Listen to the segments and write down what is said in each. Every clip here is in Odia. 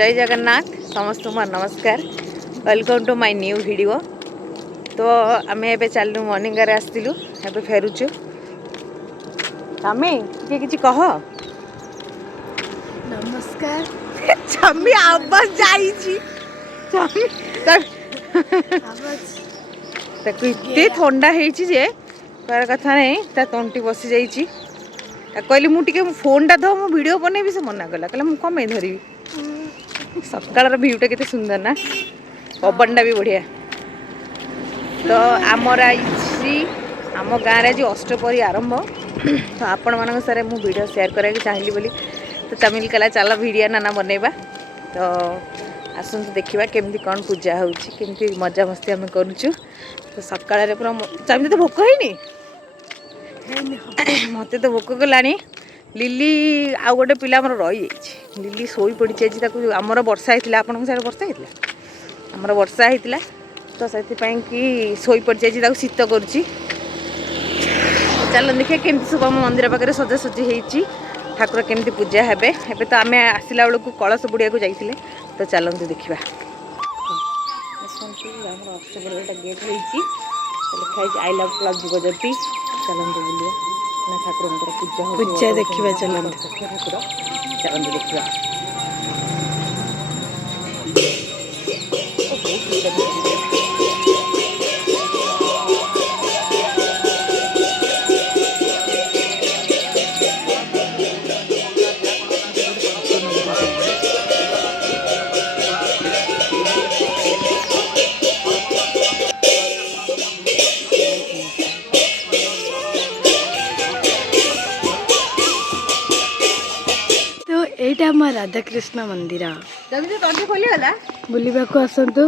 जय जगन्नाथ समस्त नमस्कार welcome to my new video. तो आम ए चलू मॉर्निंग आसलु ए फेरुचु तमें किसी कह नमस्कार छमी आवाज जाइछि इतने ठंडा होइछि जे कहर कथा नहीं ता तंटी बसी जाइछि कहली मुझे फोन टा दो मो वीडियो बनैबी से मना कला कहला कम धरबी सकाळ भ्यूटा केते सुंदर ना पवनटा भी बढ़िया। तो आमर आई आम गाँव आज अष्टपहरी आरंभ तो आपण मान सारे मु वीडियो शेयर करा चाहिए बोली तो चमिल कहला चल वीडियो नाना बनैबा तो आसतु देखा केमती कौन पूजा होमती मजा मस्ती आम करुचु। तो सकाळ पूरा चमिल तो भोक है मत तो भोक कलानी लिली आउ गोटे पिला आमर रही जाइए लिली शोई पड़ी आज आमर वर्षा होता आपन सारे वर्षा होता आमर वर्षा होता तो से कि शोई पड़ी जाइए शीत करुच्ची। चल देखिए केमती सब आम मंदिर पाखे सजासजी होती ठाकुर केमती पूजा हे एबे तो आम आसला बेलू कलश बुड़िया जाइए तो चलते देखा अष्टपहरी गोटे गेट होती लिखाई आई लव क्लब जुगजती चलते बुलिया ना ठाकुर पूजा देखा चलते ठाकुर चलते देखा एटा आम राधाकृष्ण मंदिर खोलीगला बुलवा को आसतु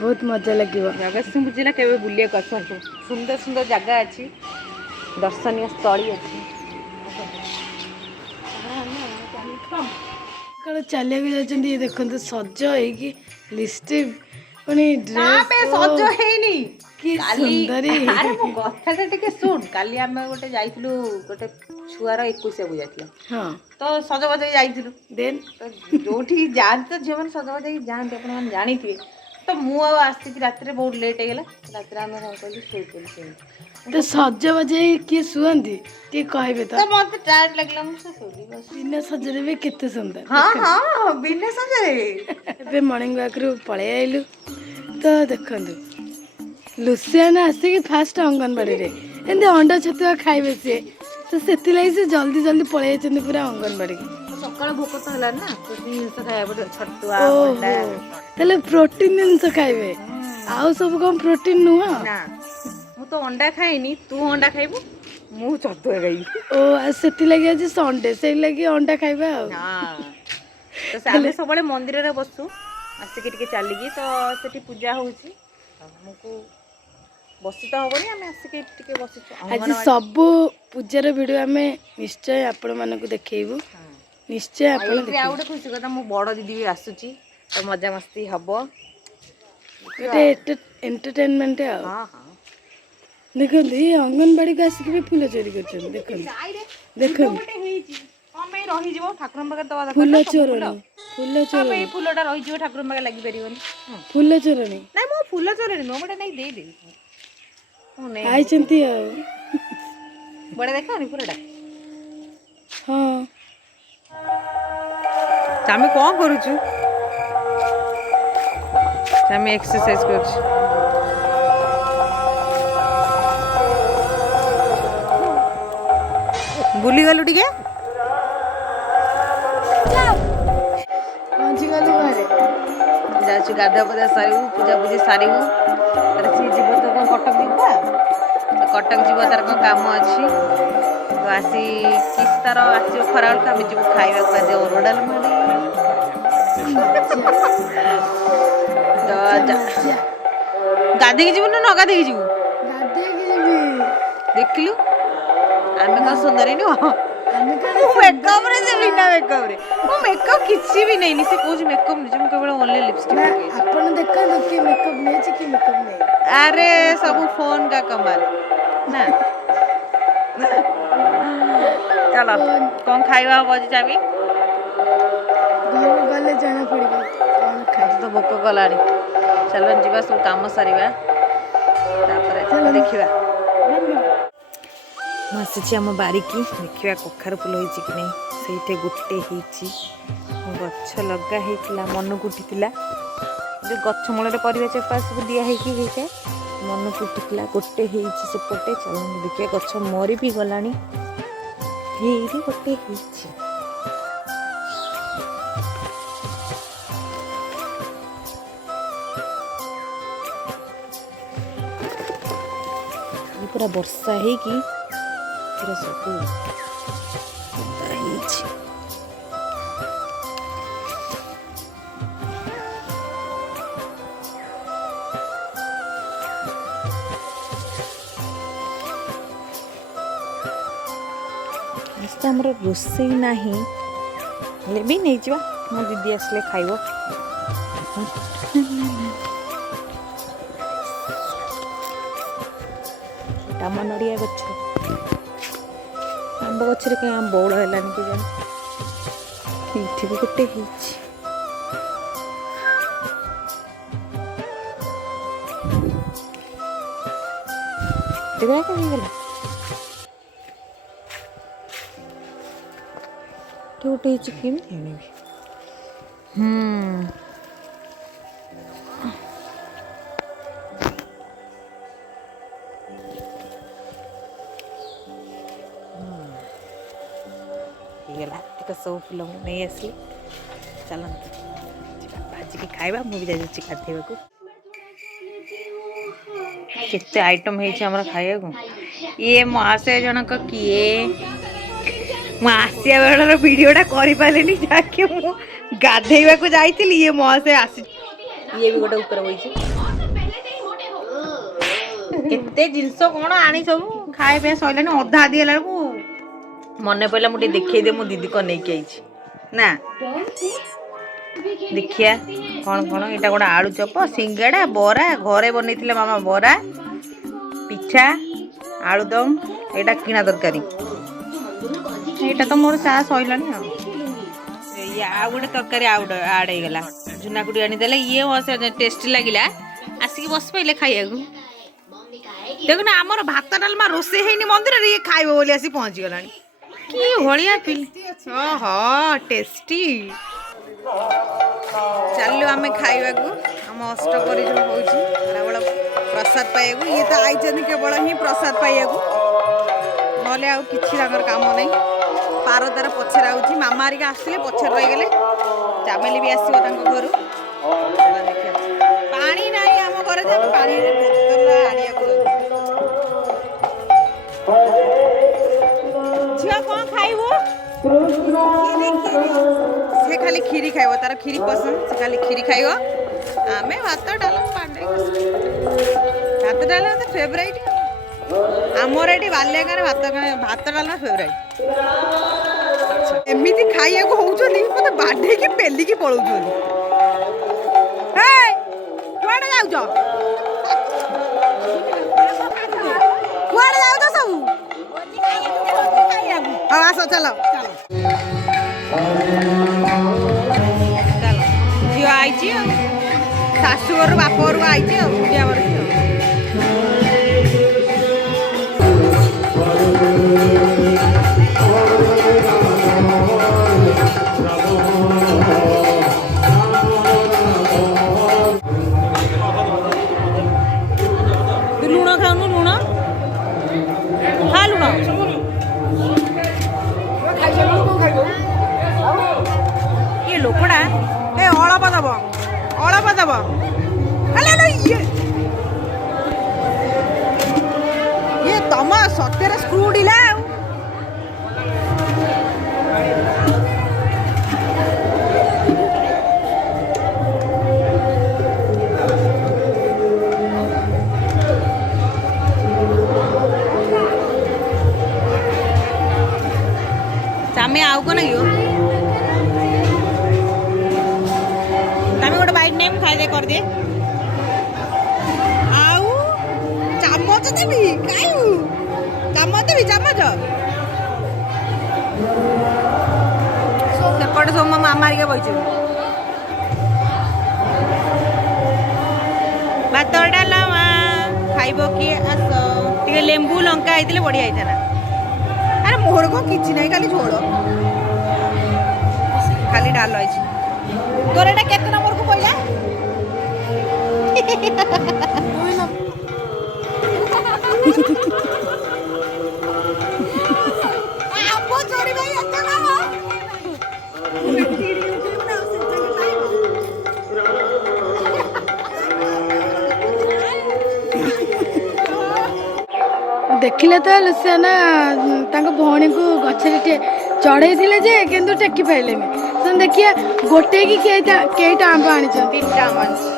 बहुत मजा लगे। जगतसिंहपुर जिला के बुलिया आसतु सुंदर सुंदर जगह अच्छी दर्शनीय स्थली अच्छी चलिया जाते देखते सज होगी लिपस्टिक पुणी सज है सुंदरी कथा शुण काली आम गोटे जाइलु गोटे छुआर 21 बुझा हाँ तो सजबाज जाइलु देन तो जो जाते तो झील मैंने सजबाज जाते आप जानी तो मुझे आसिक रात बहुत लेट होगा रात आम कौन कल शोल तो सजबाज किए शुअंती टे कहे तो मत टायर्ड लगला बिना सजरे भी केते सुंदर हाँ हाँ बिना सजरे मॉर्निंग वॉक रू पलि आइलु तो देखु लुसियाना आसिक फास्ट अंगनवाड़ी एमती अंडा छतुआ खाइबे सी तो से जल्दी जल्दी पलि जाइए पूरा अंगनवाड़ी सकाल भोक तो है ना प्रोटीन जिन खाया छतुआ ताले प्रोटीन जिन खाइबे आउ सब कम प्रोटीन नुह ना मु तो अंडा खाइनी तू अंडा खाइबू मु छतुआ खाइबी ओ से लगी आज संडे से लगी अंडा खाइबा हां तो साले सबले मंदिर रे बसु आसिक टिके चलिकी तो सेठी पूजा होउची हमको बसी तो हबनी आम आसिक टिके बसी आज सब पूजार वीडियो आम निश्चय आपण मानक देखैबू निश्चय आपण देखै आ गोटे खुशी कथा मो बड़ दीदी भी आसुची तो मजा मस्ती हबो गोटे एंटरटेनमेंट आ हां हां देखो ये अंगनवाड़ी को आसिक भी फूल चोरी कर देखो देखो कम रही जीवो ठाकुर पाखे दवा फूल चोरणी फूलटा रही जीवो ठाकुर पाखे लागि परिबनी फूल चोरणी ना मो फूल चोरणी मो बटे नहीं दे आई चंती आ बड़े देखानी पूराटा हाँ चामी कौन करूचु चामी एक्सरसाइज करूचु बुली गलु टिके पहुंची गलु घरे जाचु गाधा पदा सारू पूजा पूजी सारू अरे सी जीव तो कौन कटक जीवा तो कटक जीव तार कौन काम अच्छी तो आसी किस तार आसो खरा बेलू आम जीव खाइबा को आज अरुआ डालमा गाधे जीव ना न गाधे जीव देखलु आम कौन सुंदर नुह मेकअप रे से बिना मेकअप रे मो मेकअप किछि भी नहीं से कोज मेकअप नहीं हम केवल ओनली लिपस्टिक अपन देखा कि मेकअप नहीं छी कि मेकअप नहीं अरे सब फोन का कमाल ना चलो कौन खाइबा बज जाबी घर ଖାଇଲେ ଜଣା ପଡ଼ିବ କ'ଣ ଖାଇ। ତ ଭୋକ କଲାଣି, ଚାଲ ଯିବା ସବୁ କାମ ସାରିବା, ତାପରେ ଦେଖିବା। ମୁଁ ଆସିଛି ଆମ ବାରିକି, ଦେଖିବା କଖାରୁ ଫୁଲ ହେଇଛି କି ନାହିଁ। ସେଇଠି ଗୋଟେ ହେଇଛି, ଗଛ ଲଗା ହେଇଥିଲା, ମନକୁ ଉଠିଥିଲା ଯେଉଁ ଗଛ ମୂଳରେ ପରିବା ଚୋପା ସବୁ ଦିଆ ହେଇକି ହେଇଥାଏ, ମନକୁ ଉଠିଥିଲା ଗୋଟେ ହେଇଛି ସେପଟେ। ଚାଲନ୍ତୁ ଦେଖିବା, ଗଛ ମରି ବି ଗଲାଣି, ଏଇଠି ଗୋଟେ ହେଇଛି। ପୁରା ବର୍ଷା ହେଇକି ପୁରା ସବୁ ଓଦା ହେଇଛି। ଆଜି ଆମର ରୋଷେଇ ନାହିଁ, ହେଲେ ବି ନେଇଯିବା, ମୋ ଦିଦି ଆସିଲେ ଖାଇବ। ଆମ ନଡ଼ିଆ ଗଛ, ଆମ୍ବ ଗଛରେ କାହିଁ ଆମ୍ବ ବଉଳ ହେଲାନି କେଜାଣି, ଏଇଠି ବି ଗୋଟେ ହେଇଛି। ହେଇଗଲା ଗୋଟେ ହେଇଛି, କେମିତି ଆଣିବି? ହେଇଗଲା, ଟିକେ ସବୁ ଫୁଲ ମୁଁ ନେଇ ଆସିଲି। ଚାଲନ୍ତୁ ଯିବା ଭାଜିକି ଖାଇବା। ମୁଁ ବି ଯାଉଛି ଗାଧେଇବାକୁ। କେତେ ଆଇଟମ୍ ହେଇଛି ଆମର ଖାଇବାକୁ। ଇଏ ମହାଶୟ ଜଣକ କିଏ? ମୁଁ ଆସିବା ବେଳର ଭିଡ଼ିଓଟା କରିପାରିଲିନି, ଯାହାକି ମୁଁ ଗାଧେଇବାକୁ ଯାଇଥିଲି, ଇଏ ମହାଶୟ ଆସି, ଇଏ ବି ଗୋଟେ ଉପରେ ବଇଛି। କେତେ ଜିନିଷ କ'ଣ ଆଣି ସବୁ ଖାଇବା ପିଇବା ସରିଲାଣି, ଅଧା ଆଦି ହେଲା ବେଳକୁ ମନେ ପଡ଼ିଲା ମୁଁ ଟିକେ ଦେଖେଇଦିଏ ମୋ ଦିଦି କ'ଣ ନେଇକି ଆଇଛି ନା। ଦେଖିଆ କ'ଣ କ'ଣ, ଏଇଟା ଗୋଟେ ଆଳୁ ଚପ, ସିଙ୍ଗେଡ଼ା, ବରା, ଘରେ ବନେଇଥିଲେ ମାମା ବରା, ପିଠା, ଆଳୁଦମ, ଏଇଟା କିଣା ତରକାରୀ। ଏଇଟା ତ ମୋର ଚା ସରିଲାଣି ଆଉ। ଇଏ ଆଉ ଗୋଟେ ତରକାରୀ ଆଡ୍ ହେଇଗଲା, ଝୁନାକୁଟି ଆଣିଦେଲେ, ଇଏ ଟେଷ୍ଟି ଲାଗିଲା, ଆସିକି ବସି ପଇଲେ ଖାଇବାକୁ। ଦେଖୁନ ଆମର ଭାତ ଡାଲମା ରୋଷେଇ ହେଇନି ମନ୍ଦିରରେ, ଇଏ ଖାଇବ ବୋଲି ଆସି ପହଞ୍ଚିଗଲାଣି। କି ଭଳିଆ ପିଲା, ଓହୋ ଟେଷ୍ଟି। ଚାଲୁ ଆମେ ଖାଇବାକୁ, ଆମ ଅଷ୍ଟପରି ଯେଉଁ ହେଉଛି ରାବଳ ପ୍ରସାଦ ପାଇବାକୁ। ଇଏ ତ ଆଇଛନ୍ତି କେବଳ ହିଁ ପ୍ରସାଦ ପାଇବାକୁ, ନହେଲେ ଆଉ କିଛି ତାଙ୍କର କାମ ନାହିଁ। ପାର ତାର ପଛରେ ଆଉଛି, ମାମା ହେରିକା ଆସିଲେ ପଛରେ ରହିଗଲେ, ଚାମେଲି ବି ଆସିବ ତାଙ୍କ ଘରୁ। ଦେଖିବା, ପାଣି ନାହିଁ ଆମ ଘରେ, ଯେ ପାଣି ବୋତଲ ଆଣିବାକୁ ଯାଉଛି। ଝିଅ କ'ଣ ଖାଇବୁ? ସେ ଖାଲି କ୍ଷୀରି ଖାଇବ, ତାର କ୍ଷୀରି ପସନ୍ଦ, ସେ ଖାଲି କ୍ଷୀରି ଖାଇବ। ଆମେ ଭାତ ଡାଲମା ଭାତ ଡାଲମା ତ ଫେଭରାଇଟ୍। ଆମର ଏଠି ବାଲିଆଗାଁରେ ଭାତ ଡାଲମା ଫେଭରାଇଟ୍। ଏମିତି ଖାଇବାକୁ ହଉଛନ୍ତି, ମତେ ବାଢେଇକି ପେଲିକି ପଳଉଛନ୍ତି। କୁଆଡେ ଯାଉଛ, କୁଆଡେ ଯାଉଛ ସବୁ? ହଉ ଆସ, ଚାଲ ଝିଅ ଆଇଛି ଆଉ, ଶାଶୁ ଘରୁ ବାପ ଘରକୁ ଆଇଛି ଆଉ, ବୁଲିଆ ବରଛି ଆଉ। ତୁ ଲୁଣ ଖାଉନୁ, ଲୁଣ ଖା, ଲୁଣ। ଇଏ ଲୋକଟା ଏ ଅଳପ ଦବ, ଅଳପ ଦବ। ଇଏ ତମ ସତ୍ୟରେ ସ୍କ୍ରୁ ଢିଲା ଆଉ। ଆମେ ଆଉ କ'ଣ ନାଗିବ, ତମେ ଗୋଟେ ବାଇକ୍ ନେଇ ମୁଁ ଖାଇଦେ କରିଦିଏ। ଆଉ ଚାମଚ ଦେବି, ଖାଇବୁ? ଚାମଚ ଦେବି, ଚାମଚ। ସେପଟେ ସବୁ ମୋ ମାମା ହେରିକା ବଇଛନ୍ତି। ଖାଇବ କିଏ ଆସ ଟିକେ ଲେମ୍ବୁ ଲଙ୍କା ହେଇଥିଲେ ବଢିଆ ହେଇଥାନ୍ତା। ଆରେ ମୋର କଣ କିଛି ନାହିଁ ଖାଲି ଝୋଳ ଖାଲି ଡାଲ ହେଇଛି। ତୋର ଏଇଟା କେତେ ନମ୍ବରକୁ ପଇଲା? ଦେଖିଲେ ତ ଲୁସିଆନା ତାଙ୍କ ଭଉଣୀକୁ ଗଛରେ ଚଢ଼େଇଥିଲେ ଯେ କିନ୍ତୁ ଟେକି ପାଇଲେନି। ସେମାନେ ଦେଖିଆ ଗୋଟେ କି କେଇଟା ଆମ୍ବ ଆଣିଛନ୍ତି? 3ଟା ଆମ୍ବ ଆଣିଛି।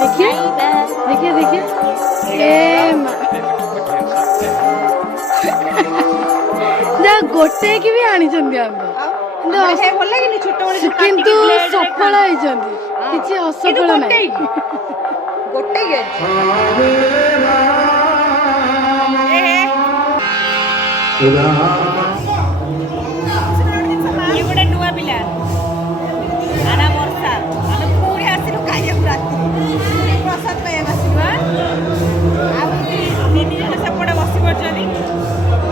ଦେଖିଆ ଦେଖିଆ ଦେଖିଆ ଏ ମା ଯା ଗୋଟେ କି ବି ଆଣିଛନ୍ତି ଆମ୍ବ ଭଲ ଲାଗେନି ଛୋଟ କିନ୍ତୁ ସଫଳ ହେଇଛନ୍ତି, କିଛି ଅସଫଳ ନାହିଁ। ଗୋଟେ କି ଇଏ ଗୋଟେ ନୂଆ ପିଲା ଆନା ବର୍ଷା ଆମେ ପୁଣି ଆସିଲୁ ଖାଇବାକୁ ରାତି ପ୍ରସାଦ ପାଇବାକୁ ଆସିଲୁ। ଆଉ 3 ଜଣ ସେପଟେ ବସି ପଡ଼ିଛନ୍ତି।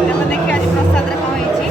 ସେମାନେ ଦେଖି ଆଜି ପ୍ରସାଦରେ କ'ଣ ହେଇଛି।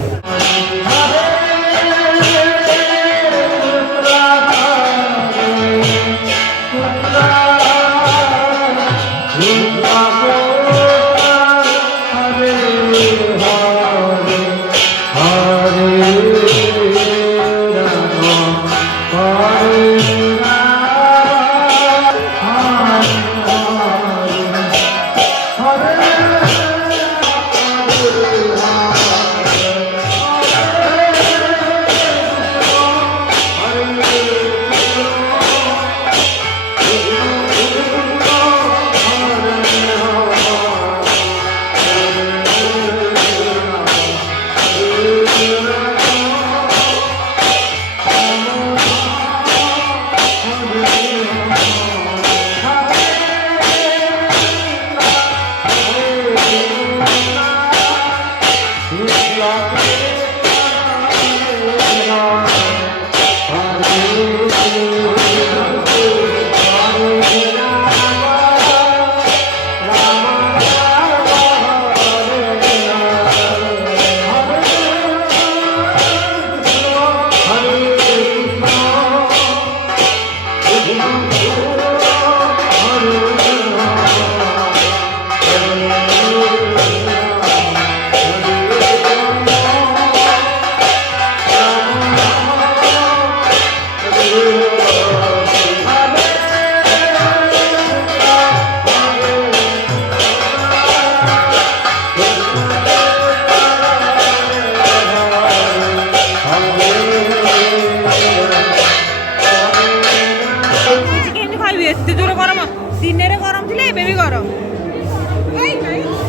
ଏତେ ଜୋର ଗରମ, ଦିନରେ ଗରମ ଥିଲେ ଏବେ ବି ଗରମ।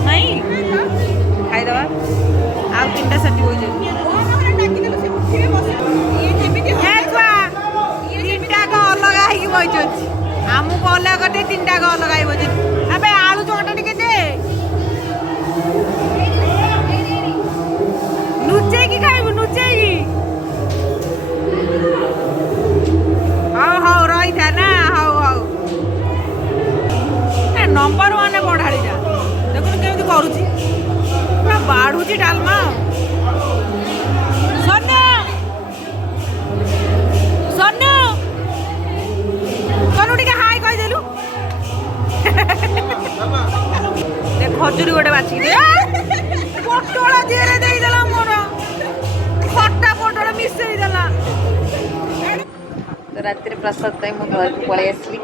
ନାଇଁ ଖାଇଦବା ଆଉ 3ଟା ସେଠି ହୋଇଯାଉ। 3ଟାକ ଅଲଗା ହେଇକି ବଇଛନ୍ତି, ଆମକୁ ଅଲଗା କରିଦେଇ 3ଟାକ ଅଲଗା ହେଇ ବଇଛନ୍ତି। ଏବେ ଆଳୁ ଚକଟା ଟିକେ ଦେ, ନୁଚେଇକି ଖାଇବୁ ନୁଚେଇକି। ହଉ ହଉ ରହିଥା ନା, ହଉ ହଉ। ନମ୍ବର 1 ବଢାଳିଟା ଦେଖୁନୁ କେମିତି କରୁଛି, ପୁରା ବାଢୁଛି ଡାଲମା। ସୋନୁ ସୋନୁ ସୋନୁ ଟିକେ ହାଇ କହିଦେଲୁ। ଖଜୁରୀ ଗୋଟେ ବାଛିକି ପୋଟଳ ଦିହରେ ଦେଇଦେଲା, ମୋର ଖଟା ପୋଟଳ ମିଶେଇ ଦେଲା। ତ ରାତିରେ ପ୍ରସାଦ ପାଇଁ ମୁଁ ଘରକୁ ପଳେଇ ଆସିଲି।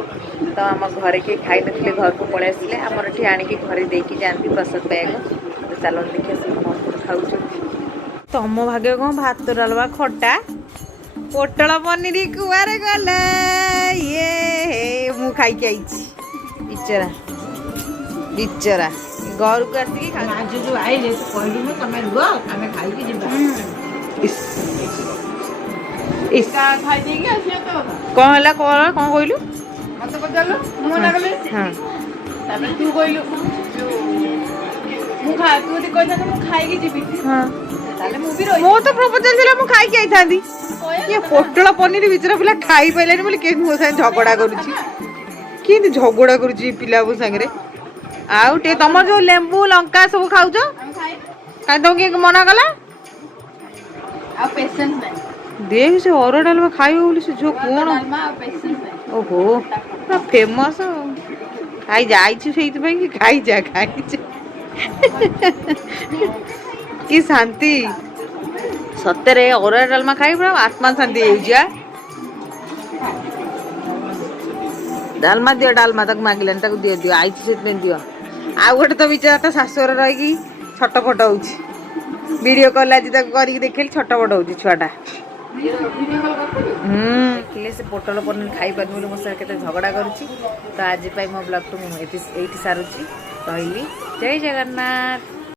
ତ ଆମ ଘରେ କେହି ଖାଇନଥିଲେ, ଘରକୁ ପଳେଇ ଆସିଲେ। ଆମର ଏଠି ଆଣିକି ଘରେ ଦେଇକି ଯାଆନ୍ତି ପ୍ରସାଦ ପାଇବାକୁ। ତ ଚାଲନ୍ତୁ ଦେଖିଆ ସେ କ'ଣ ଖାଉଛନ୍ତି। ତମ ଭାଗ୍ୟ କ'ଣ ଭାତ ଡାଲମା ଖଟା ପୋଟଳ ପନିର କୁଆରେ ଗଲେ। ଇଏ ମୁଁ ଖାଇକି ଆଇଛି ବିଚରା ବିଚରା ଘରକୁ ଆସିକି ଆଜି ଯୋଉ ଆଇଲେ ସେ କହିଲୁନି ତମେ ରୁହ ଆମେ ଖାଇକି ଯିବା। ଖାଇଦେଇକି ଆସିବା ତ କଥା। କ'ଣ ହେଲା କ'ଣ କହିଲୁ? ମତେ ପଚାରିଲୁ ମୁଁ ମନା କଲି। ହଁ ତାପରେ ତୁ କହିଲୁ ତୁ ଯଦି କହିଥାନ୍ତୁ ମୁଁ ଖାଇକି ଯିବି ହଁ ତାହେଲେ ମୁଁ ବି ରହିବି। ମୋ ତ ପ୍ରପୋଜାଲ ଥିଲା ମୁଁ ଖାଇକି ଆଇଥାନ୍ତି। ଇଏ ପୋଟଳ ପନିର ବିଚରା ପିଲା ଖାଇ ପାଇଲାନି ବୋଲି କେମିତି ମୋ ସାଙ୍ଗେ ଝଗଡ଼ା କରୁଛି। କେମିତି ଝଗଡ଼ା କରୁଛି ପିଲା ମୋ ସାଙ୍ଗରେ। ଆଉ ଟିକେ ତମର ଯୋଉ ଲେମ୍ବୁ ଲଙ୍କା ସବୁ ଖାଉଛ କାଇଁ ତମକୁ କିଏ ମନା କଲା? ଆଉ ପେସେନ୍ସ ନାହିଁ। ଦେଖ ସେ ଅରୁଆ ଡାଲମା ଖାଇବ ବୋଲି ସେ ଝିଅ କଣ ଡାଲମା ଆଉ ପେସେନ୍ସ ନାହିଁ। ଓହୋ ପୁରା ଫେମସ ଖାଇ ଯାଇଛୁ ସେଇଥିପାଇଁ କି ଖାଇଯା ଖାଇଯା କି ଶାନ୍ତି ସତରେ ଅରୁଆ ଡାଲମା ଖାଇ ପୁରା ଆତ୍ମା ଶାନ୍ତି ହେଇଯାଉଛି। ଡାଲମା ଦିଅ ଡାଲମା ତାକୁ ମାଗିଲାନି ତାକୁ ଦିଅ ଦିଅ ଆଇଛି ସେଥିପାଇଁ ଦିଅ। ଆଉ ଗୋଟେ ତ ବିଚାର ତା ଶାଶୁଘର ରହିକି ଛଟ ଫଟ ହଉଛି ଭିଡିଓ କଲ୍ ଆଜି ତାକୁ କରିକି ଦେଖେଇଲି ଛଟ ଫଟ ହଉଛି ଛୁଆଟା। ଦେଖିଲେ ସେ ପୋଟଳ ପନିର ଖାଇପାରୁନି ବୋଲି ମୋ ସାଙ୍ଗେ କେତେ ଝଗଡ଼ା କରୁଛି। ତ ଆଜି ପାଇଁ ମୋ ବ୍ଲଗ୍କୁ ମୁଁ ଏଇଠି ସାରୁଛି। ରହିଲି ଜୟ ଜଗନ୍ନାଥ।